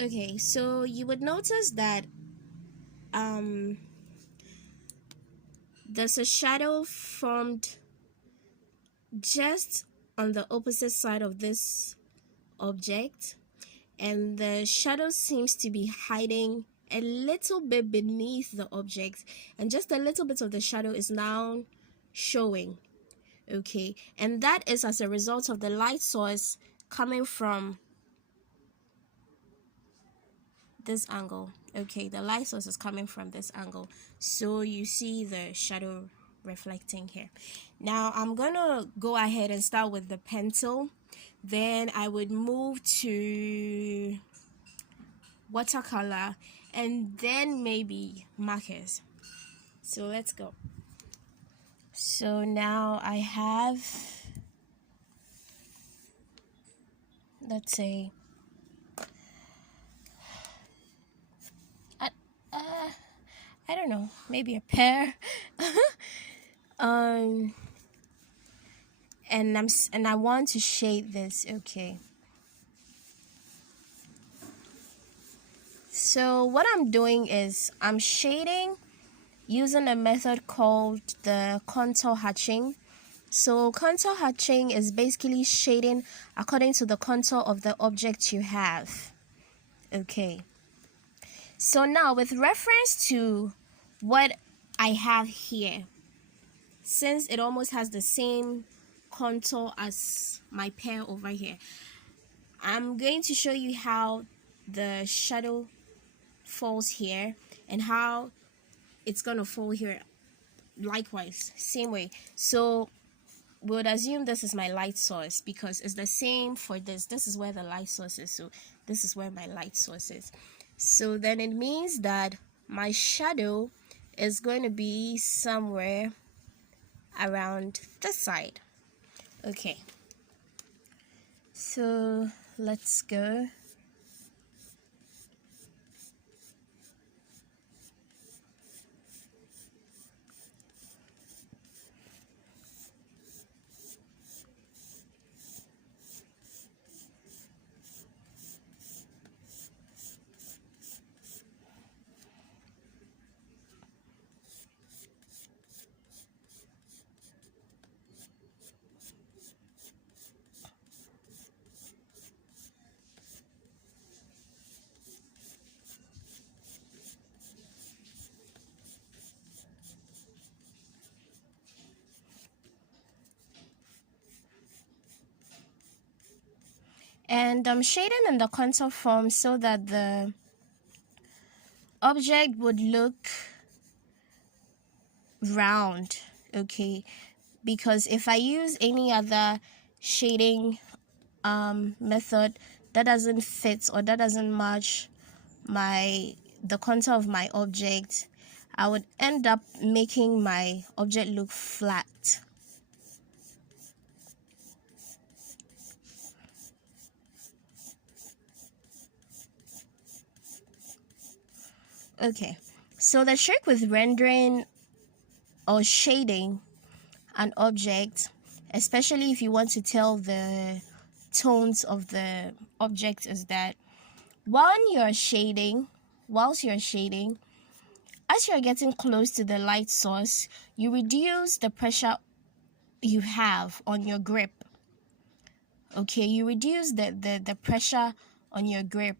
Okay, so you would notice that um there's a shadow formed just on the opposite side of this object, and the shadow seems to be hiding a little bit beneath the object, and just a little bit of the shadow is now showing. Okay, and that is as a result of the light source coming from this angle. Okay, the light source is coming from this angle, so you see the shadow reflecting here. Now I'm gonna go ahead and start with the pencil, then I would move to watercolor, and then maybe markers. So let's go. So now I have, let's say, uh, I don't know, maybe a pear. um and I want to shade this. Okay, so what I'm doing is I'm shading using a method called the contour hatching. So contour hatching is basically shading according to the contour of the object you have. Okay, so now with reference to what I have here, since it almost has the same contour as my pear over here, I'm going to show you how the shadow falls here and how it's gonna fall here likewise, same way. So we would assume this is my light source because it's the same for this. This is where the light source is, so this is where my light source is. So then it means that my shadow is going to be somewhere around this side. Okay, so let's go. And I'm shading in the contour form so that the object would look round. Okay, because if I use any other shading method that doesn't fit or that doesn't match the contour of my object, I would end up making my object look flat. Okay, so the trick with rendering or shading an object, especially if you want to tell the tones of the object, is that whilst you're shading, as you're getting close to the light source, you reduce the pressure you have on your grip. Okay, you reduce the pressure on your grip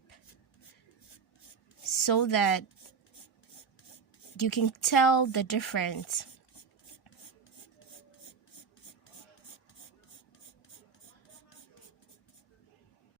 so that you can tell the difference.